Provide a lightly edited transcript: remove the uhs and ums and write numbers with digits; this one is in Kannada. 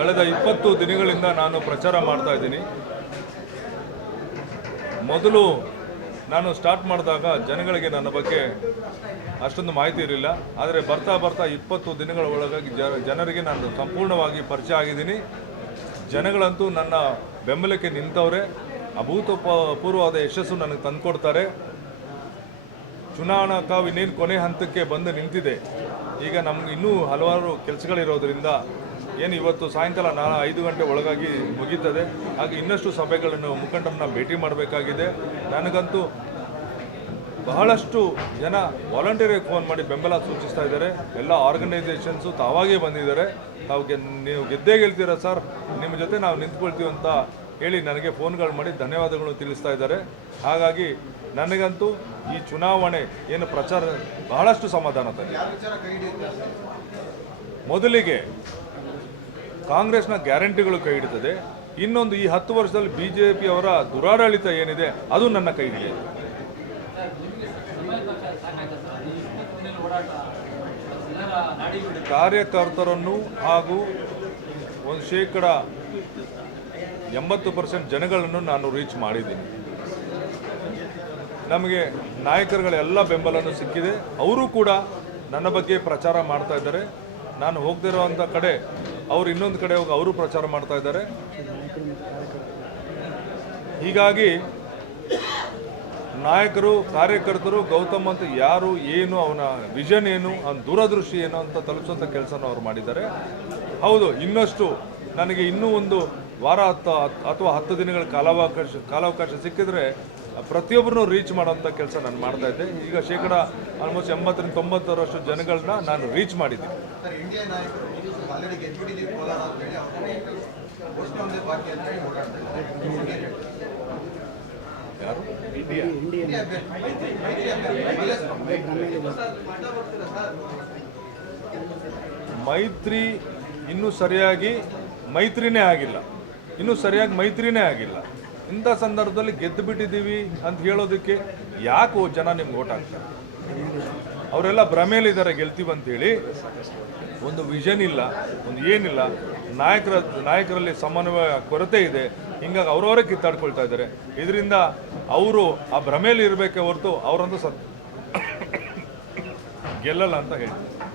ಕಳೆದ 20 ದಿನಗಳಿಂದ ನಾನು ಪ್ರಚಾರ ಮಾಡ್ತಾ ಇದ್ದೀನಿ. ಮೊದಲು ನಾನು ಸ್ಟಾರ್ಟ್ ಮಾಡಿದಾಗ ಜನಗಳಿಗೆ ನನ್ನ ಬಗ್ಗೆ ಅಷ್ಟೊಂದು ಮಾಹಿತಿ ಇರಲಿಲ್ಲ. ಆದರೆ ಬರ್ತಾ ಬರ್ತಾ 20 ದಿನಗಳ ಒಳಗಾಗಿ ಜನರಿಗೆ ನಾನು ಸಂಪೂರ್ಣವಾಗಿ ಪರಿಚಯ ಆಗಿದ್ದೀನಿ. ಜನಗಳಂತೂ ನನ್ನ ಬೆಂಬಲಕ್ಕೆ ನಿಂತವರೆ. ಅಭೂತಪೂರ್ವವಾದ ಯಶಸ್ಸು ನನಗೆ ತಂದುಕೊಡ್ತಾರೆ. ಚುನಾವಣಾ ಕಾವು ಇನ್ನೇನು ಕೊನೆ ಹಂತಕ್ಕೆ ಬಂದು ನಿಂತಿದೆ. ಈಗ ನಮ್ಗೆ ಇನ್ನೂ ಹಲವಾರು ಕೆಲಸಗಳಿರೋದ್ರಿಂದ ಏನು ಇವತ್ತು ಸಾಯಂಕಾಲ 5 ಗಂಟೆ ಒಳಗಾಗಿ ಮುಗೀತದೆ. ಹಾಗೆ ಇನ್ನಷ್ಟು ಸಭೆಗಳನ್ನು ಮುಖಂಡರನ್ನ ಭೇಟಿ ಮಾಡಬೇಕಾಗಿದೆ. ನನಗಂತೂ ಬಹಳಷ್ಟು ಜನ ವಾಲಂಟಿಯರಿಗೆ ಫೋನ್ ಮಾಡಿ ಬೆಂಬಲ ಸೂಚಿಸ್ತಾ ಇದ್ದಾರೆ. ಎಲ್ಲ ಆರ್ಗನೈಸೇಷನ್ಸು ತಾವಾಗೇ ಬಂದಿದ್ದಾರೆ. ನೀವು ಗೆದ್ದೇ ಗೆಲ್ತೀರಾ ಸರ್, ನಿಮ್ಮ ಜೊತೆ ನಾವು ನಿಂತ್ಕೊಳ್ತೀವಿ ಅಂತ ಹೇಳಿ ನನಗೆ ಫೋನ್ಗಳು ಮಾಡಿ ಧನ್ಯವಾದಗಳು ತಿಳಿಸ್ತಾ ಇದ್ದಾರೆ. ಹಾಗಾಗಿ ನನಗಂತೂ ಈ ಚುನಾವಣೆ ಏನು ಪ್ರಚಾರ ಬಹಳಷ್ಟು ಸಮಾಧಾನ ತಂದಿದೆ. ಮೊದಲಿಗೆ ಕಾಂಗ್ರೆಸ್ನ ಗ್ಯಾರಂಟಿಗಳು ಕೈ ಹಿಡಿತದೆ. ಇನ್ನೊಂದು ಈ 10 ವರ್ಷದಲ್ಲಿ BJP ಅವರ ದುರಾಡಳಿತ ಏನಿದೆ ಅದು ನನ್ನ ಕೈ ಹಿಡಿಯುತ್ತೆ. ಕಾರ್ಯಕರ್ತರನ್ನು ಹಾಗೂ ಒಂದು 80% ಜನಗಳನ್ನು ನಾನು ರೀಚ್ ಮಾಡಿದ್ದೀನಿ. ನಮಗೆ ನಾಯಕರುಗಳೆಲ್ಲ ಬೆಂಬಲನೂ ಸಿಕ್ಕಿದೆ. ಅವರು ಕೂಡ ನನ್ನ ಬಗ್ಗೆ ಪ್ರಚಾರ ಮಾಡ್ತಾ ಇದ್ದಾರೆ. ನಾನು ಹೋಗದಿರೋವಂಥ ಕಡೆ ಅವರು ಇನ್ನೊಂದು ಕಡೆ ಹೋಗಿ ಅವರು ಪ್ರಚಾರ ಮಾಡ್ತಾ ಇದ್ದಾರೆ. ಹೀಗಾಗಿ ನಾಯಕರು ಕಾರ್ಯಕರ್ತರು ಗೌತಮ್ ಅಂತ ಯಾರು ಏನು, ಅವನ ವಿಷನ್ ಏನು, ಅವನ ದೂರದೃಷ್ಟಿ ಏನು ಅಂತ ತಲುಪಿಸುವಂಥ ಕೆಲಸನ ಅವ್ರು ಮಾಡಿದ್ದಾರೆ. ಹೌದು, ಇನ್ನಷ್ಟು ನನಗೆ ಇನ್ನೂ ಒಂದು ವಾರ ಅಥವಾ 10 ದಿನಗಳ ಕಾಲಾವಕಾಶ ಸಿಕ್ಕಿದ್ರೆ ಪ್ರತಿಯೊಬ್ಬರನ್ನು ರೀಚ್ ಮಾಡೋಂಥ ಕೆಲಸ ನಾನು ಮಾಡ್ತಾ ಇದ್ದೆ. ಈಗ ಆಲ್ಮೋಸ್ಟ್ 80-90% ಜನಗಳನ್ನ ನಾನು ರೀಚ್ ಮಾಡಿದ್ದೀನಿ. ಯಾರು? ಮೈತ್ರಿ ಇನ್ನೂ ಸರಿಯಾಗಿ ಮೈತ್ರಿನೇ ಆಗಿಲ್ಲ. ಇಂಥ ಸಂದರ್ಭದಲ್ಲಿ ಗೆದ್ದು ಬಿಟ್ಟಿದ್ದೀವಿ ಅಂತ ಹೇಳೋದಕ್ಕೆ ಯಾಕೆ ಜನ ನಿಮ್ಗೆ ಓಟ್ ಹಾಕ್ತಾರೆ? ಅವರೆಲ್ಲ ಭ್ರಮೆಯಲ್ಲಿದ್ದಾರೆ ಗೆಲ್ತೀವಿ ಅಂತೇಳಿ. ಒಂದು ವಿಷನ್ ಇಲ್ಲ, ಒಂದು ಏನಿಲ್ಲ. ನಾಯಕರಲ್ಲಿ ಸಮನ್ವಯ ಕೊರತೆ ಇದೆ. ಹಿಂಗಾಗಿ ಅವರವರೇ ಕಿತ್ತಾಡ್ಕೊಳ್ತಾ ಇದ್ದಾರೆ. ಇದರಿಂದ ಅವರು ಆ ಭ್ರಮೆಯಲ್ಲಿ ಇರಬೇಕೆ ಹೊರತು ಅವರಂತೂ ಗೆಲ್ಲಲ್ಲ ಅಂತ ಹೇಳ್ತಾರೆ.